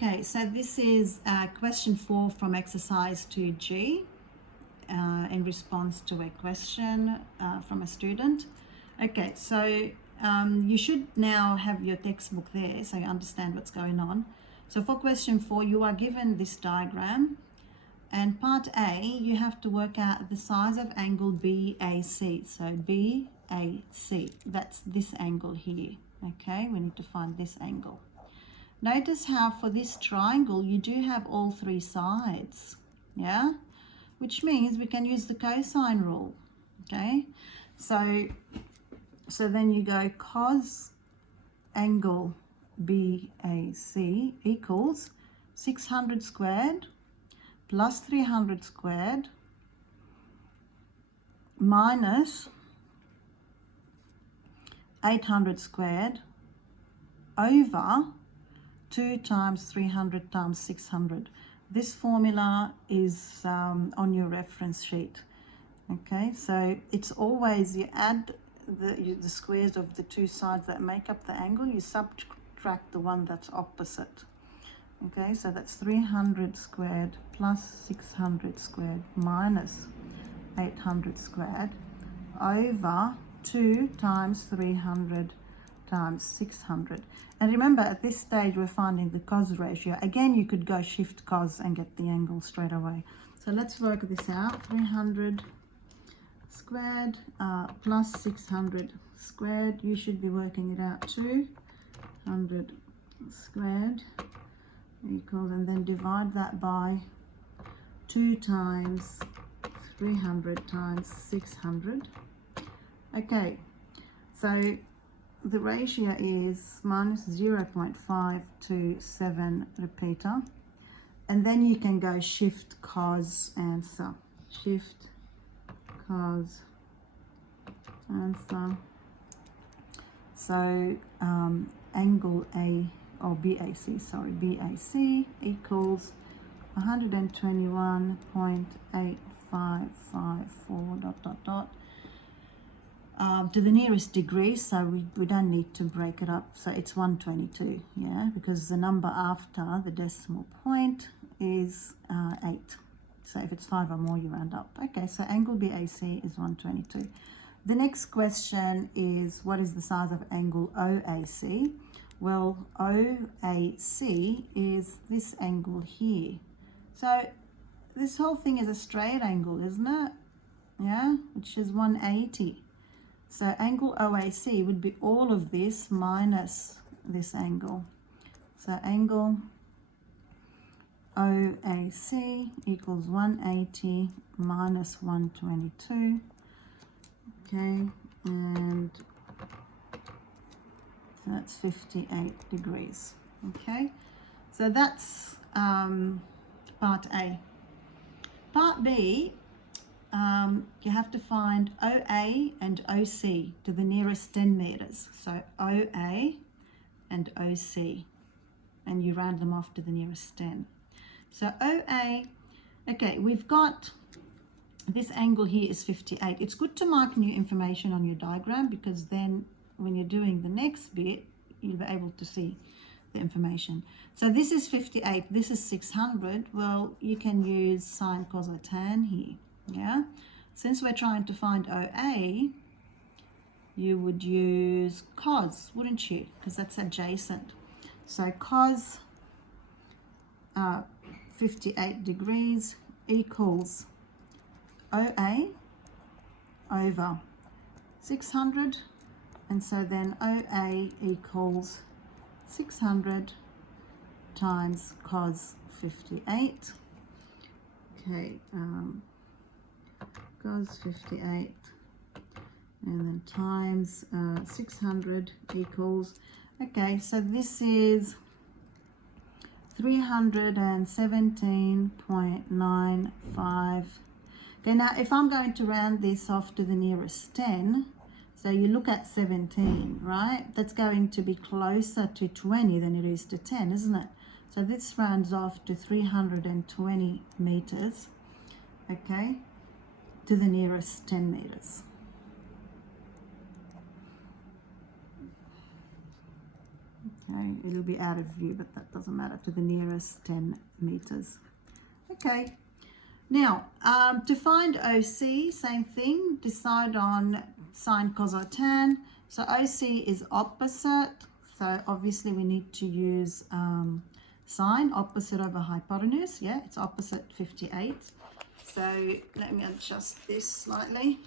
Okay, so this is question 4 from exercise 2G in response to a question from a student. Okay, so you should now have your textbook there so you understand what's going on. So for question 4, you are given this diagram, and part A, you have to work out the size of angle BAC. So BAC, that's this angle here. Okay, we need to find this angle. Notice how for this triangle you do have all three sides, yeah? Which means we can use the cosine rule, okay? So then you go cos angle BAC equals 600 squared plus 300 squared minus 800 squared over 2 times 300 times 600. This formula is on your reference sheet. Okay, so it's always you add the squares of the two sides that make up the angle, you subtract the one that's opposite. Okay, so that's 300 squared plus 600 squared minus 800 squared over 2 times 300 times 600. And remember, at this stage we're finding the cos ratio. Again, you could go shift cos and get the angle straight away. So let's work this out. 300 squared plus 600 squared, you should be working it out. 200 squared equals, and then divide that by 2 times 300 times 600. Okay, so the ratio is minus 0.527 repeater, and then you can go shift cos answer, shift cos answer. So angle A or BAC, sorry, BAC equals 121.8554 dot dot dot to the nearest degree, so we don't need to break it up, so it's 122, yeah, because the number after the decimal point is 8. So if it's 5 or more, you round up. Okay, so angle BAC is 122. The next question is, what is the size of angle OAC? Well, OAC is this angle here. So this whole thing is a straight angle, isn't it? Yeah, which is 180. So angle OAC would be all of this minus this angle. So angle OAC equals 180 minus 122. Okay, and so that's 58 degrees. Okay, so that's part A. Part B, you have to find OA and OC to the nearest 10 meters. So OA and OC, and you round them off to the nearest 10. So OA, okay, we've got this angle here is 58. It's good to mark new information on your diagram, because then when you're doing the next bit, you'll be able to see the information. So this is 58, this is 600. Well, you can use sine, cos, or tan here. Yeah, since we're trying to find OA, you would use cos, wouldn't you? Because that's adjacent. So cos 58 degrees equals OA over 600, and so then OA equals 600 times cos 58. Okay, cos 58, and then times 600 equals, okay, so this is 317.95. Okay, now if I'm going to round this off to the nearest 10, so you look at 17, right? That's going to be closer to 20 than it is to 10, isn't it? So this rounds off to 320 meters, okay, to the nearest 10 meters. Okay. Okay, it'll be out of view, but that doesn't matter, to the nearest 10 meters. Okay, now to find OC, same thing, decide on sine, cos or tan. So OC is opposite, so obviously we need to use sine, opposite over hypotenuse. Yeah, it's opposite 58. So let me adjust this slightly.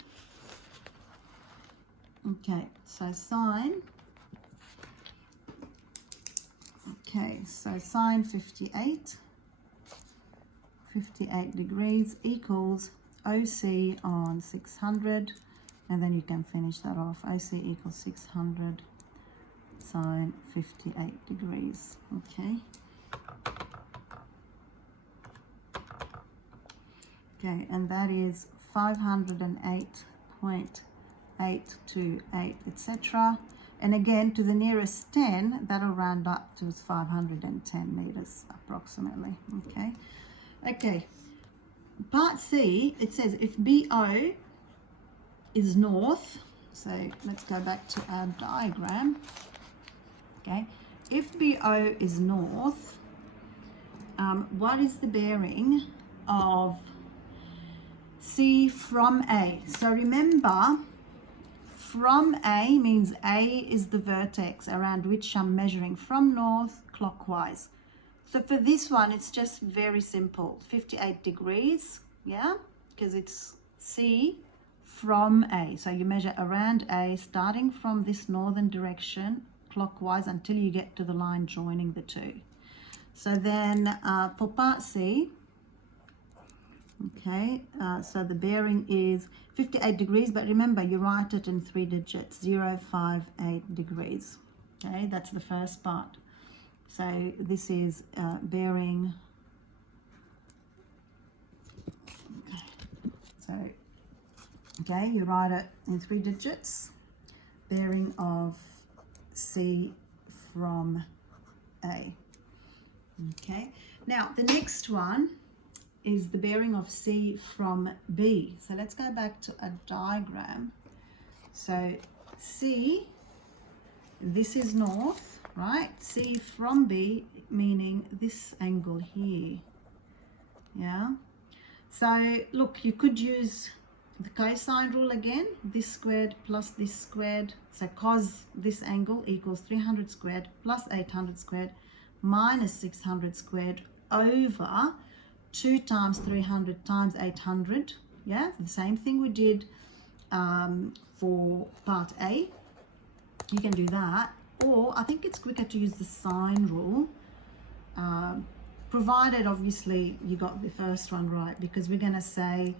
Okay, so sine. Okay, so sine 58 degrees equals OC on 600, and then you can finish that off. OC equals 600 sine 58 degrees. Okay. Okay, and that is 508.828, etc. And again, to the nearest 10, that'll round up to 510 meters approximately. Okay. Okay. Part C, it says if BO is north, so let's go back to our diagram. Okay. If BO is north, what is the bearing of C from A? So remember, from A means A is the vertex around which I'm measuring from north clockwise. So for this one, it's just very simple, 58 degrees, yeah, because it's C from A. So you measure around A, starting from this northern direction clockwise until you get to the line joining the two. So then for part C, okay, so the bearing is 58 degrees, but remember you write it in 3 digits, 058 degrees. Okay, that's the first part. So this is bearing, okay, you write it in 3 digits, bearing of C from A. Okay, now the next one is the bearing of C from B. So let's go back to a diagram. So C, this is north, right? C from B, meaning this angle here. Yeah. So look, you could use the cosine rule again, this squared plus this squared. So cos this angle equals 300 squared plus 800 squared minus 600 squared over 2 times 300 times 800. Yeah, the same thing we did for part A. You can do that, or I think it's quicker to use the sine rule, provided obviously you got the first one right, because we're going to say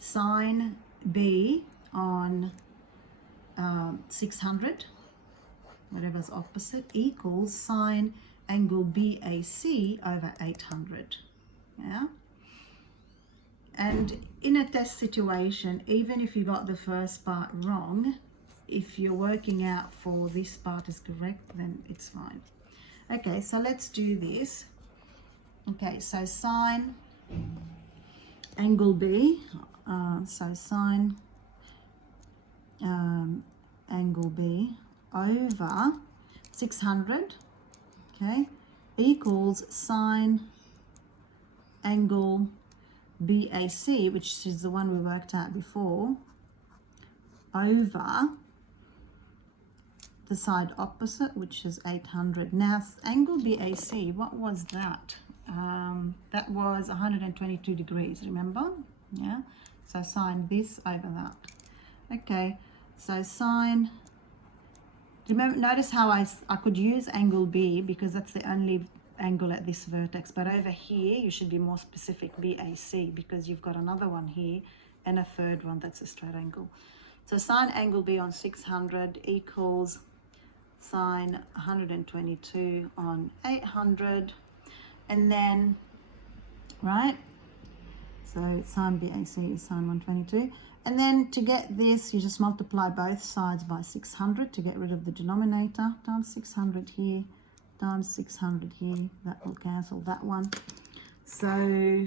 sine B on 600, whatever's opposite, equals sine angle BAC over 800. Yeah. And in a test situation, even if you got the first part wrong, if you're working out for this part is correct, then it's fine. Okay, so let's do this. Okay, so sine angle B, so sine angle B over 600, okay, equals sine angle BAC, which is the one we worked out before, over the side opposite, which is 800. Now, angle BAC, what was that? That was 122 degrees, remember? Yeah, so sine this over that. Okay, so sine, remember, notice how I could use angle B because that's the only angle at this vertex, but over here you should be more specific, BAC, because you've got another one here and a third one that's a straight angle. So sine angle B on 600 equals sine 122 on 800, and then, right, so sine BAC is sine 122, and then to get this you just multiply both sides by 600 to get rid of the denominator, times 600 here times 600 here, that will cancel that one. So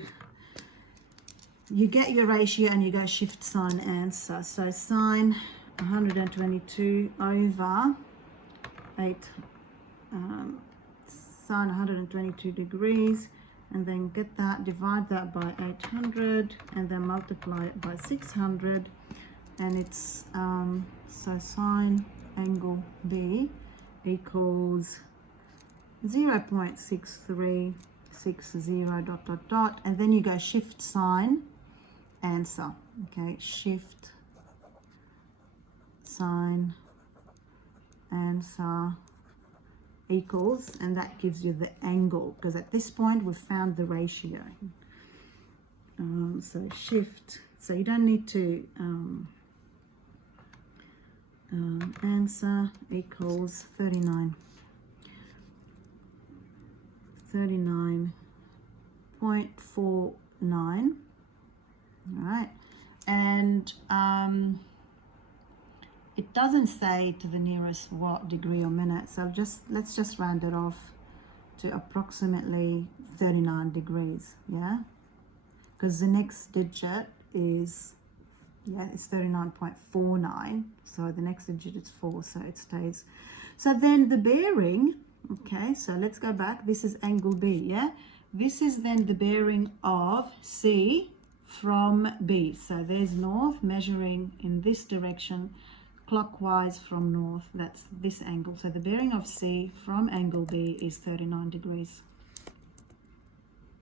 you get your ratio and you go shift sign answer. So sine 122 over sine 122 degrees, and then get that, divide that by 800, and then multiply it by 600, and it's so sine angle B equals 0.6360 dot dot dot, and then you go shift sign, answer. Okay, shift sign, answer equals, and that gives you the angle, because at this point we've found the ratio. So shift, so you don't need to answer equals 39.49. All right, and it doesn't say to the nearest watt, degree or minute, so let's just round it off to approximately 39 degrees, yeah, because the next digit is, yeah, it's 39.49, so the next digit is 4, so it stays. So then the bearing, okay, so let's go back, this is angle B, yeah, this is then the bearing of C from B. So there's north measuring in this direction clockwise from north, that's this angle. So the bearing of C from angle B is 39 degrees.